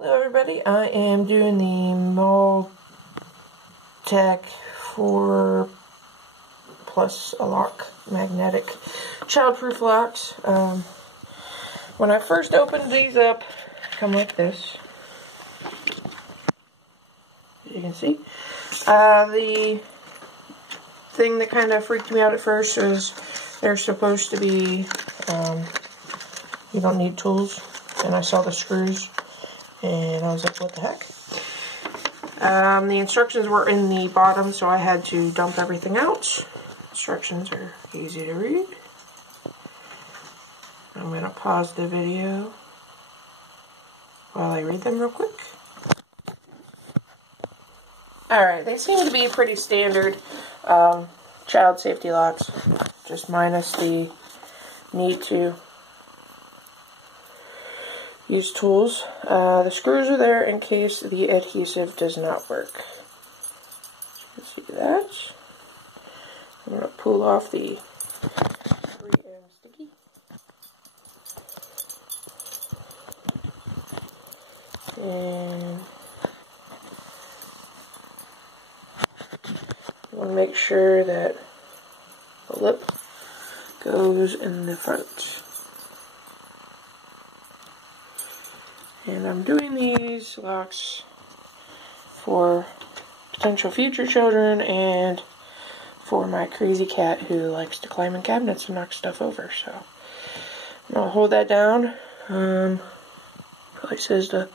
Hello everybody, I am doing the Mauitec 4 plus a lock magnetic childproof locks. When I first opened these up, come like this. As you can see. The thing that kind of freaked me out at first was they're supposed to be, you don't need tools, and I saw the screws. And I was like, what the heck? The instructions were in the bottom, so I had to dump everything out. Instructions are easy to read. I'm going to pause the video while I read them real quick. Alright, they seem to be pretty standard child safety locks, just minus the need to use tools. The screws are there in case the adhesive does not work. You can see that. I'm going to pull off the 3M sticky. And I want to make sure that the lip goes in the front. And I'm doing these locks for potential future children and for my crazy cat who likes to climb in cabinets and knock stuff over. So I'm going to hold that down. Probably says to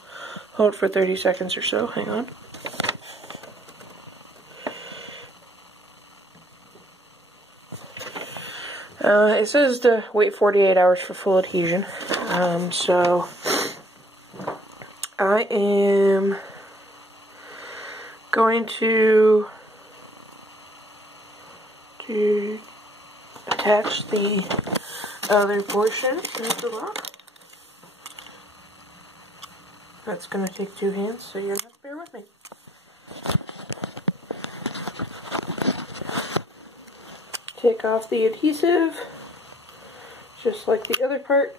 hold for 30 seconds or so. Hang on. It says to wait 48 hours for full adhesion. So I am going to attach the other portion of the lock. That's going to take 2 hands, so you're going to have to bear with me. Take off the adhesive, just like the other part.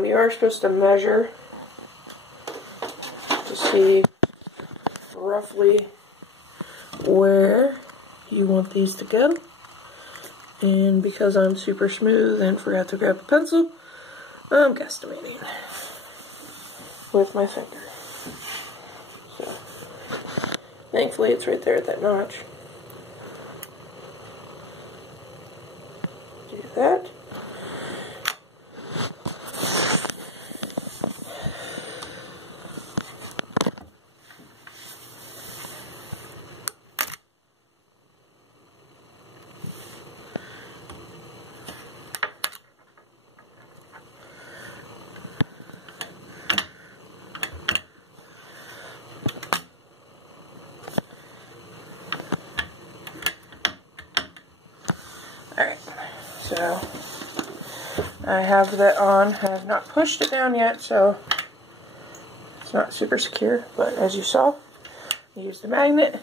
You are supposed to measure to see roughly where you want these to go. And because I'm super smooth and forgot to grab a pencil, I'm guesstimating with my finger. So, thankfully it's right there at that notch. Do that. Alright, so I have that on. I have not pushed it down yet, so it's not super secure, but as you saw, I used the magnet,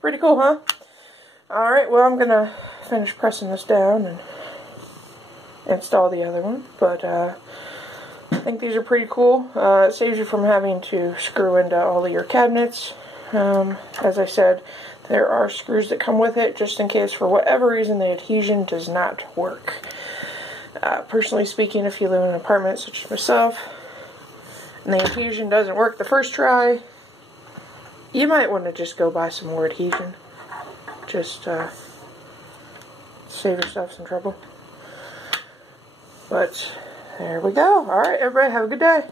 pretty cool, huh? Alright, well, I'm gonna finish pressing this down and install the other one, but I think these are pretty cool. It saves you from having to screw into all of your cabinets. As I said, there are screws that come with it just in case for whatever reason the adhesion does not work. Personally speaking, if you live in an apartment such as myself and the adhesion doesn't work the first try, you might want to just go buy some more adhesion. Just save yourself some trouble. But there we go. Alright, everybody, have a good day.